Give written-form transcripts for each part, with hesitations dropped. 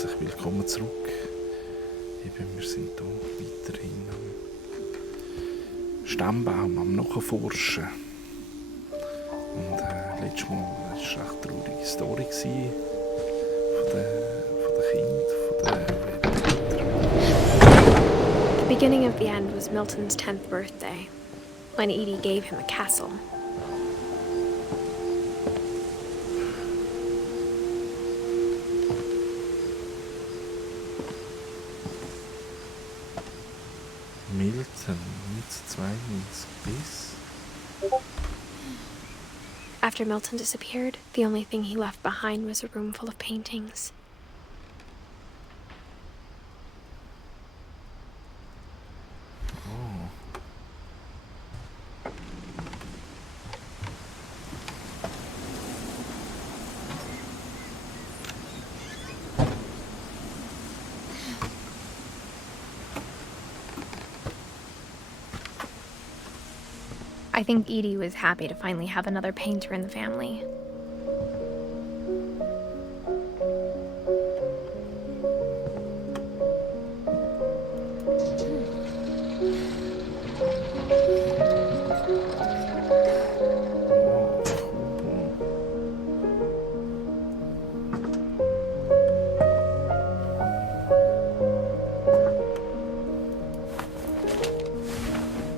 herzlich willkommen zurück. Wir sind hier weiterhin am Stammbaum, am Nachforschen. Und letztes Mal war es eine recht traurige Story von den Kindern, The beginning of the end was Milton's 10th birthday, when Edie gave him a castle. Milton, 1992 bis. After Milton disappeared, the only thing he left behind was a room full of paintings. I think Edie was happy to finally have another painter in the family.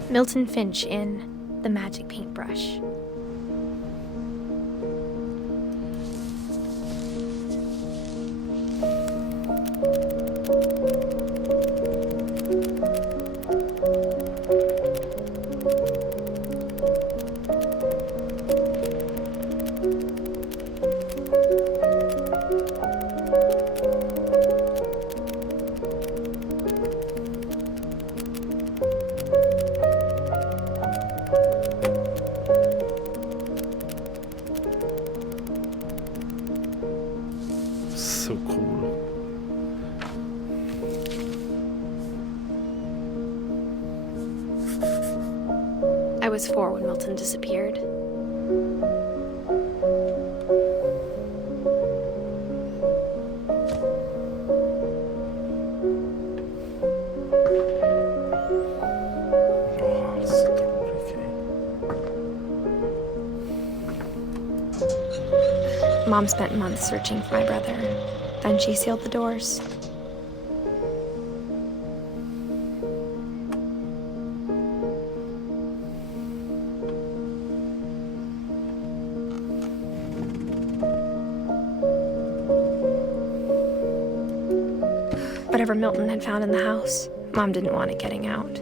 Milton Finch in The Magic Paintbrush. So cool. I was 4 when Milton disappeared. Oh, das ist so traurig, ey. Mom spent months searching for my brother. Then she sealed the doors. Whatever Milton had found in the house, Mom didn't want it getting out.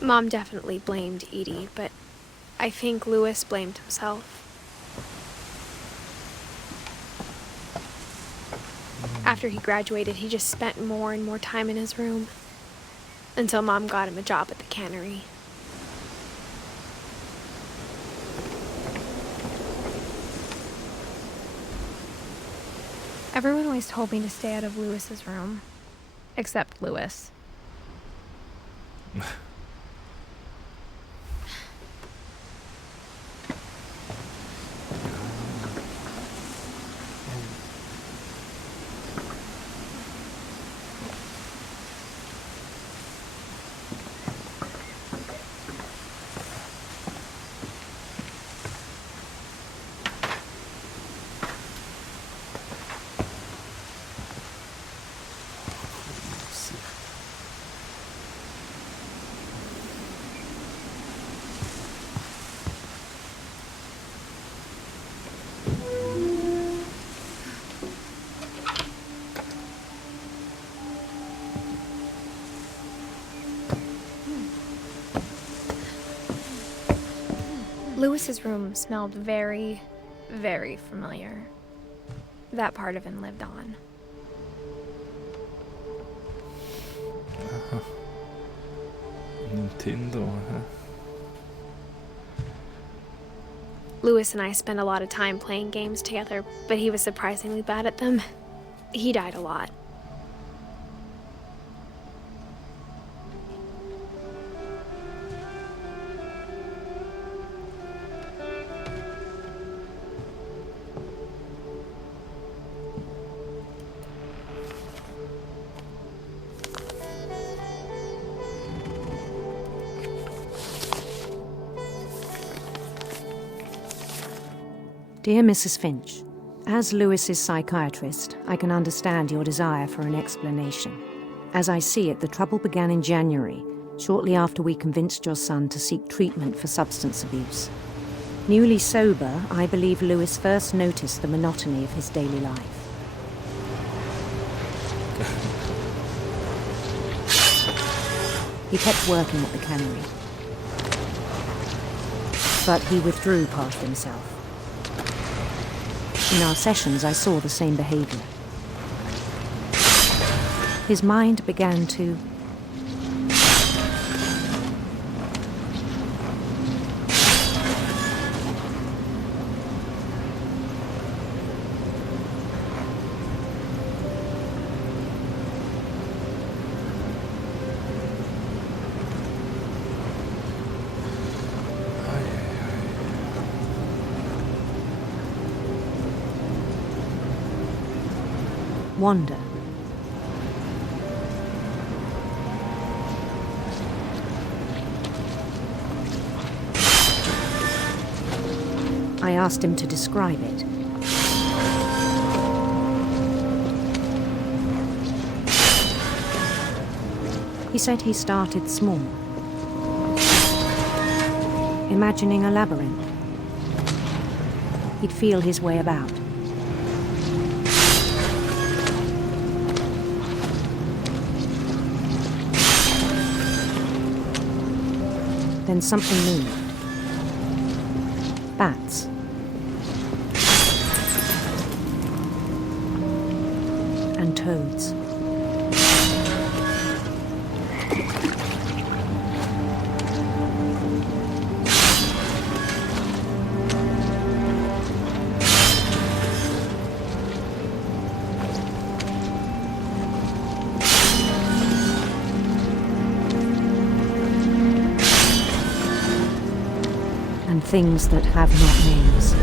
Mom definitely blamed Edie, but I think Louis blamed himself. After he graduated, he just spent more and more time in his room, until Mom got him a job at the cannery. Everyone always told me to stay out of Louis's room, except Louis. Louis's room smelled very, very familiar. that part of him lived on. Nintendo, huh? Louis and I spent a lot of time playing games together, but he was surprisingly bad at them. He died a lot. Dear Mrs. Finch, as Lewis's psychiatrist, I can understand your desire for an explanation. As I see it, the trouble began in January, shortly after we convinced your son to seek treatment for substance abuse. Newly sober, I believe Lewis first noticed the monotony of his daily life. He kept working at the cannery, but he withdrew past himself. In our sessions, I saw the same behavior. His mind began to wander. I asked him to describe it. He said he started small, imagining a labyrinth. He'd feel his way about. Then something moved. Bats. And toads. And things that have not names.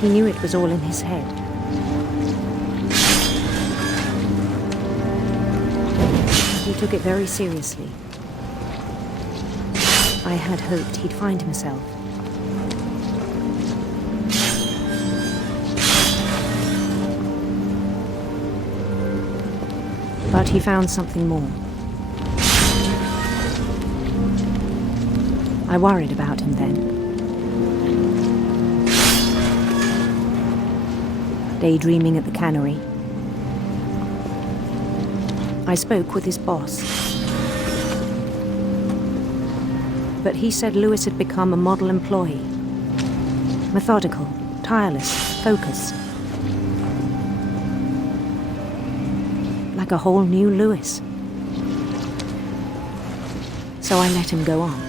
He knew it was all in his head. He took it very seriously. I had hoped he'd find himself. But he found something more. I worried about him then. Daydreaming at the cannery, I spoke with his boss. But he said Lewis had become a model employee. Methodical, tireless, focused. Like a whole new Lewis. So I let him go on.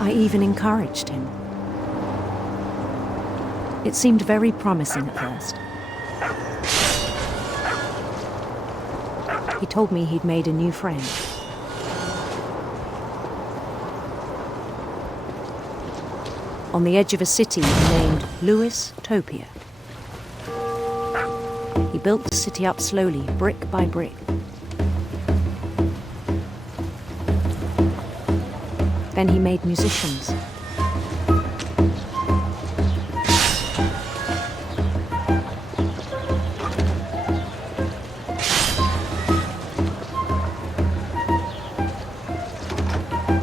I even encouraged him. It seemed very promising at first. He told me he'd made a new friend. On the edge of a city named Lewis-topia. He built the city up slowly, brick by brick. Then he made musicians.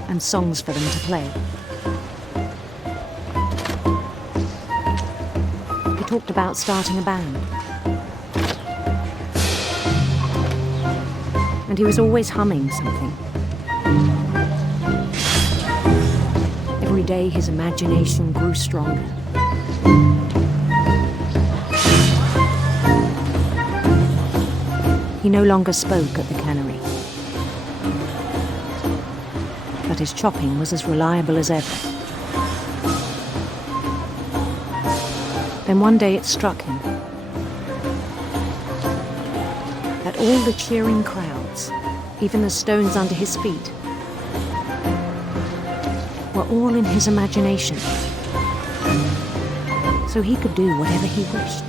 And songs for them to play. talked about starting a band. And he was always humming something. Every day his imagination grew stronger. He no longer spoke at the cannery. But his chopping was as reliable as ever. Then one day it struck him that all the cheering crowds, even the stones under his feet, were all in his imagination, so he could do whatever he wished.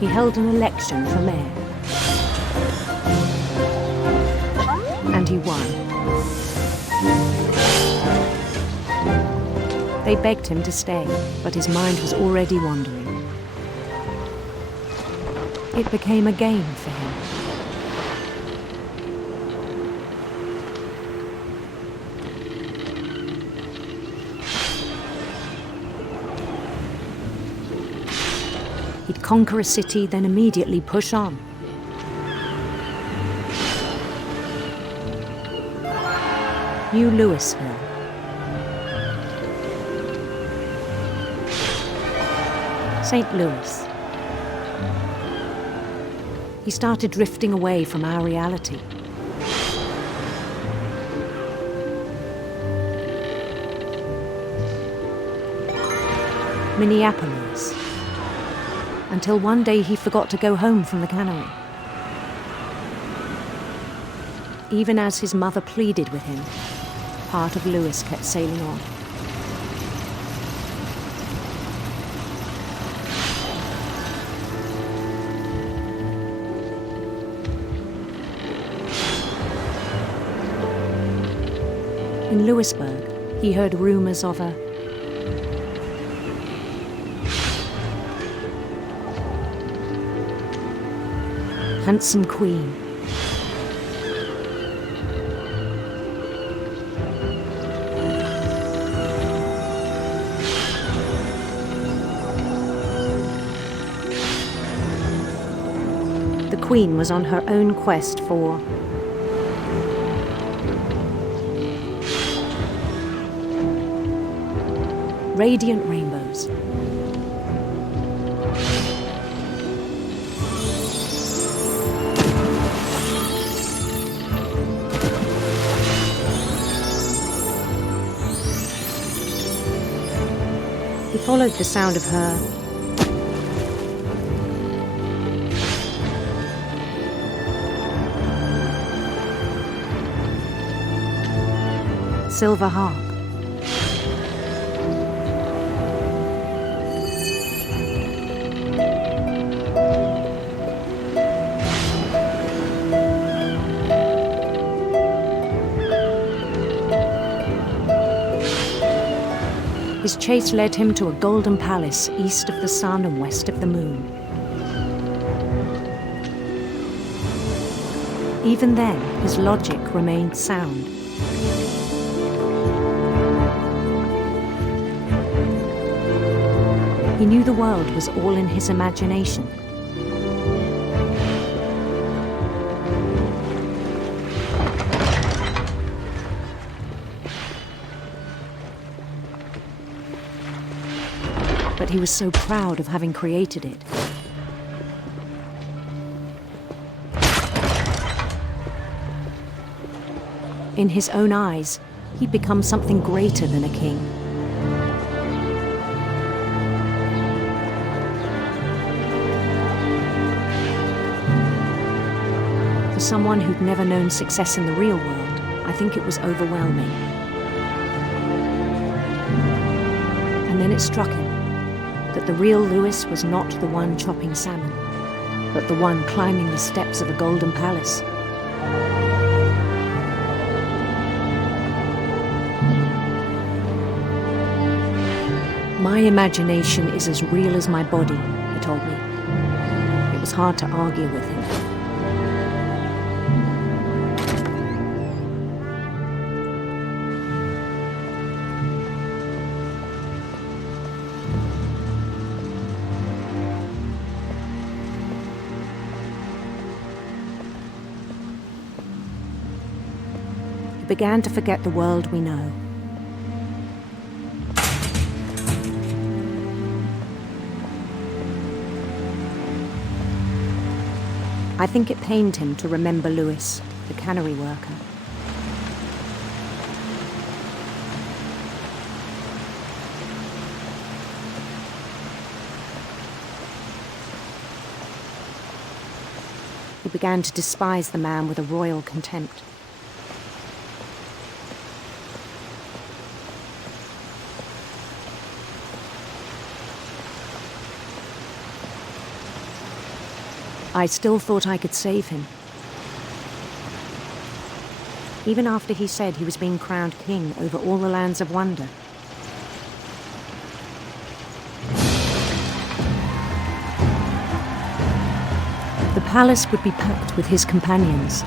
He held an election for mayor. And he won. They begged him to stay, but his mind was already wandering. It became a game for him. He'd conquer a city, then immediately push on. New Louisville. St. Louis. He started drifting away from our reality. Minneapolis. Until one day he forgot to go home from the cannery. Even as his mother pleaded with him, part of Louis kept sailing on. In Louisburg, he heard rumors of a handsome queen. The queen was on her own quest for radiant rainbows. He followed the sound of her silver harp. His chase led him to a golden palace east of the sun and west of the moon. Even then, his logic remained sound. He knew the world was all in his imagination. But he was so proud of having created it. In his own eyes, he'd become something greater than a king. For someone who'd never known success in the real world, I think it was overwhelming. And then it struck him that the real Louis was not the one chopping salmon, but the one climbing the steps of a golden palace. My imagination is as real as my body, he told me. It was hard to argue with him. He began to forget the world we know. I think it pained him to remember Lewis, the cannery worker. He began to despise the man with a royal contempt. I still thought I could save him. Even after he said he was being crowned king over all the lands of wonder. The palace would be packed with his companions.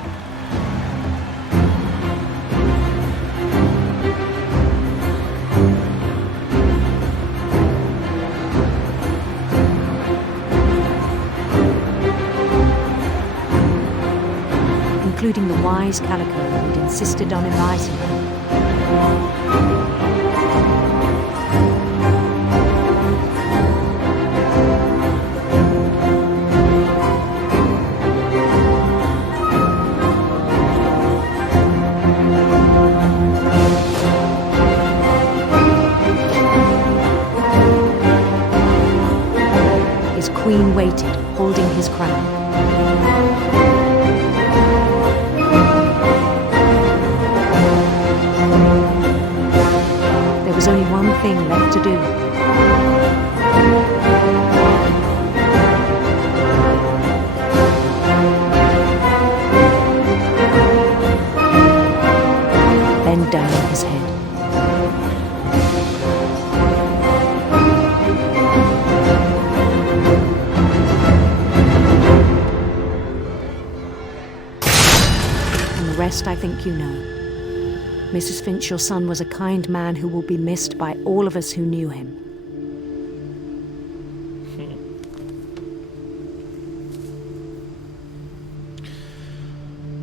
Including the wise Calico who'd insisted on inviting him. His queen waited, holding his crown. There was only one thing left to do. Bend down his head. And the rest I think you know. Mrs. Finch, your son was a kind man who will be missed by all of us who knew him.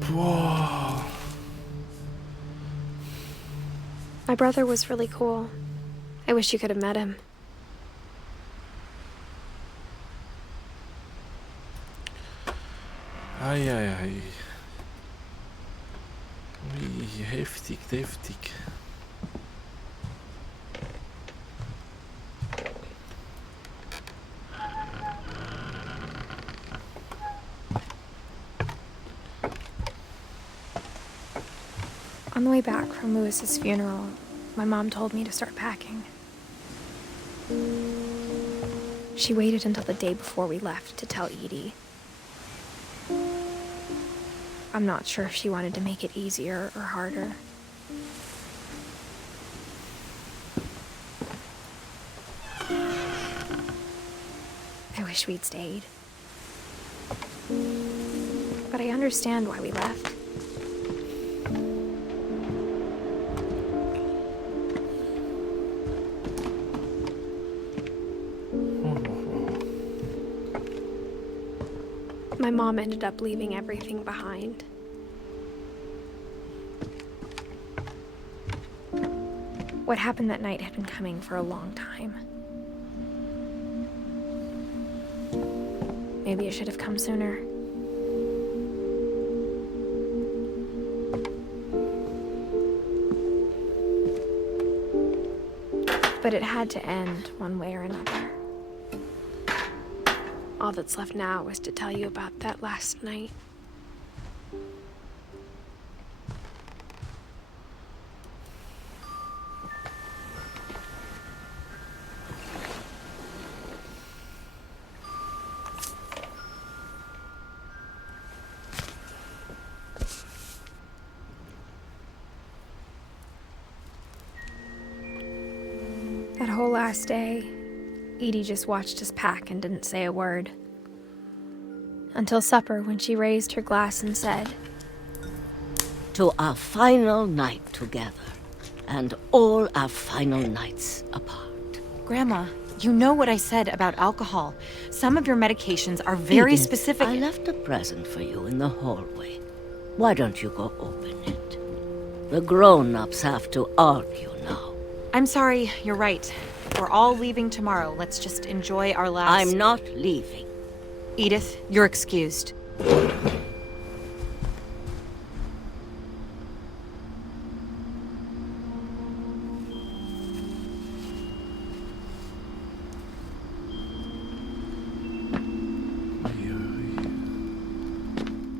Whoa. My brother was really cool. I wish you could have met him. Ei, ei, ei. Ui, heftig, deftig. On the way back from Lewis's funeral, my mom told me to start packing. She waited until the day before we left to tell Edie. I'm not sure if she wanted to make it easier or harder. I wish we'd stayed. But I understand why we left. My mom ended up leaving everything behind. What happened that night had been coming for a long time. Maybe it should have come sooner. But it had to end one way or another. All that's left now is to tell you about that last night. That whole last day, Edie just watched us pack and didn't say a word. Until supper, when she raised her glass and said, "To our final night together, and all our final nights apart." Grandma, you know what I said about alcohol. Some of your medications are very Edith, specific. I left a present for you in the hallway. Why don't you go open it? The grown-ups have to argue now. I'm sorry, you're right. We're all leaving tomorrow. Let's just enjoy our last... I'm not leaving. Edith, you're excused.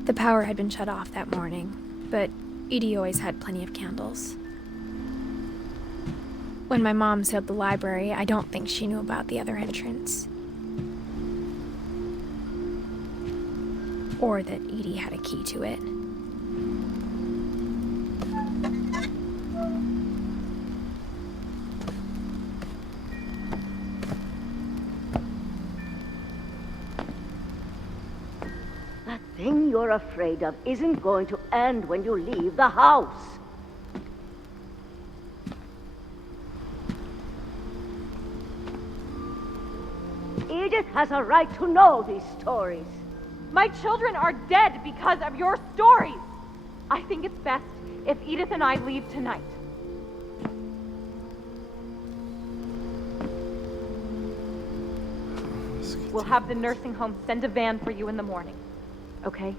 The power had been shut off that morning, but Edie always had plenty of candles. When my mom sealed the library, I don't think she knew about the other entrance. Or that Edie had a key to it. That thing you're afraid of isn't going to end when you leave the house. Edith has a right to know these stories. My children are dead because of your stories. I think it's best if Edith and I leave tonight. We'll have the nursing home send a van for you in the morning. Okay?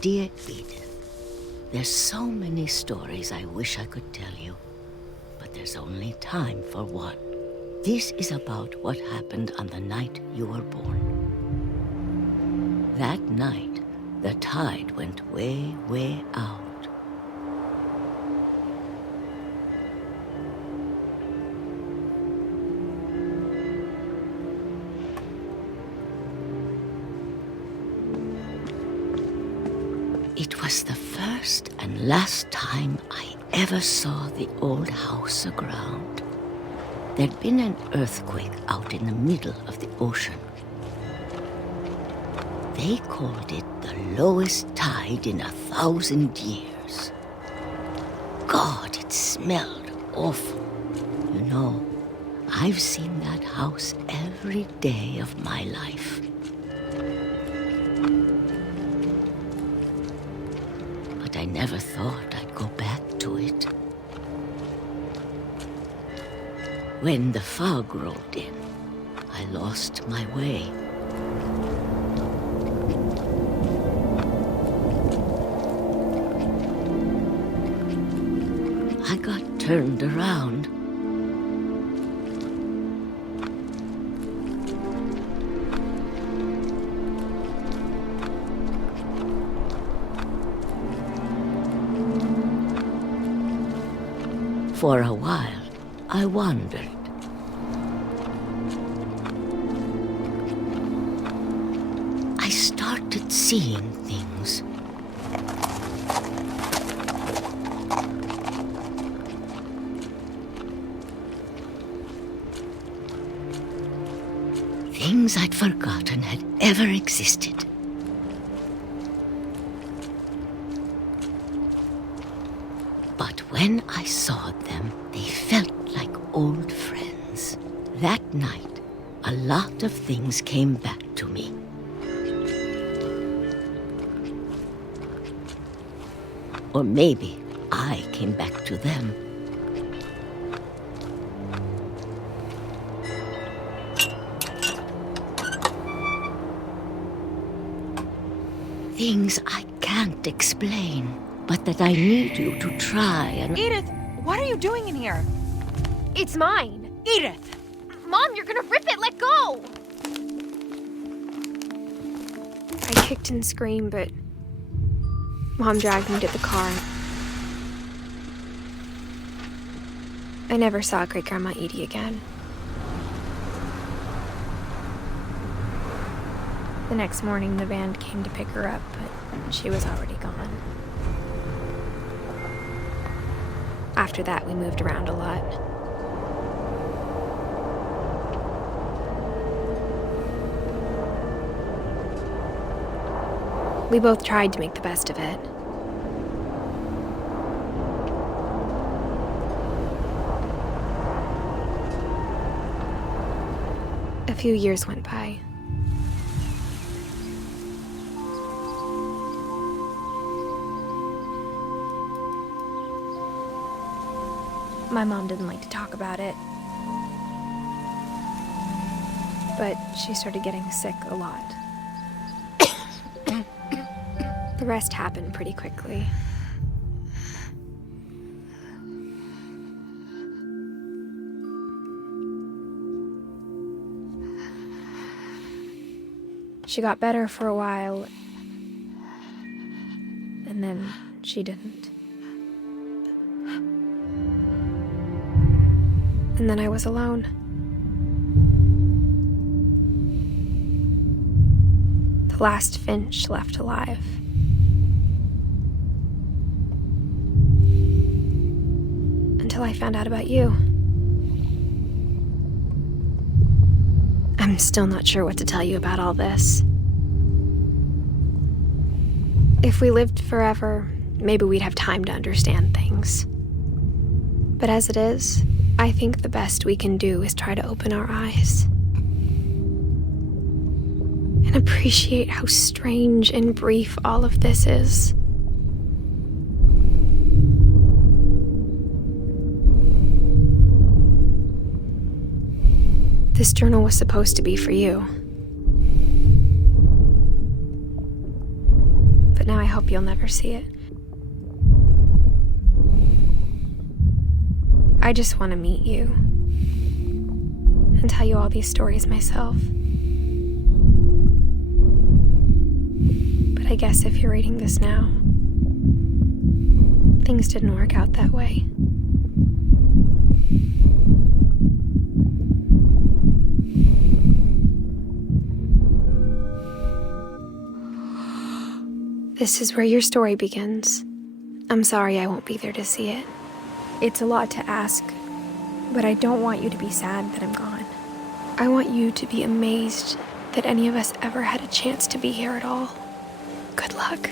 Dear Edith, there's so many stories I wish I could tell you, but there's only time for one. This is about what happened on the night you were born. That night, the tide went way, way out. It was the first and last time I ever saw the old house aground. There'd been an earthquake out in the middle of the ocean. They called it the lowest tide in 1,000 years. God, it smelled awful. You know, I've seen that house every day of my life. I never thought I'd go back to it. When the fog rolled in, I lost my way. I got turned around. For a while, I wondered. I started seeing things. Things I'd forgotten had ever existed. But when I saw them, they felt like old friends. That night, a lot of things came back to me. Or maybe I came back to them. Things I can't explain, but that I need you to try and... Edith, what are you doing in here? It's mine! Edith! Mom, you're gonna rip it! Let go! I kicked and screamed, but Mom dragged me to the car. I never saw Great-Grandma Edie again. The next morning, the van came to pick her up, but she was already gone. After that, we moved around a lot. We both tried to make the best of it. A few years went by. My mom didn't like to talk about it. But she started getting sick a lot. The rest happened pretty quickly. She got better for a while, and then she didn't. And then I was alone. The last Finch left alive. Until I found out about you. I'm still not sure what to tell you about all this. If we lived forever, maybe we'd have time to understand things. But as it is, I think the best we can do is try to open our eyes. And appreciate how strange and brief all of this is. This journal was supposed to be for you. But now I hope you'll never see it. I just want to meet you and tell you all these stories myself. But I guess if you're reading this now, things didn't work out that way. This is where your story begins. I'm sorry I won't be there to see it. It's a lot to ask, but I don't want you to be sad that I'm gone. I want you to be amazed that any of us ever had a chance to be here at all. Good luck.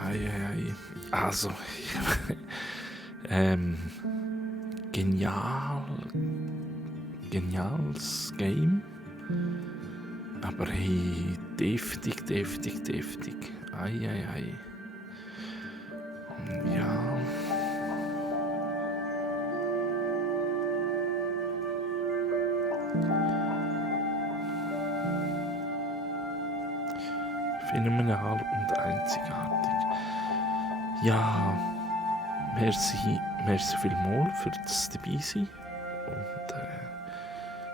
Ei. Also, geniales Game. Aber hey, deftig. Ei. Ja. Phänomenal und einzigartig. Ja, merci vielmals für das Dabeisein. Und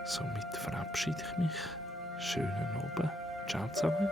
somit verabschiede ich mich. Schönen Abend. Ciao zusammen.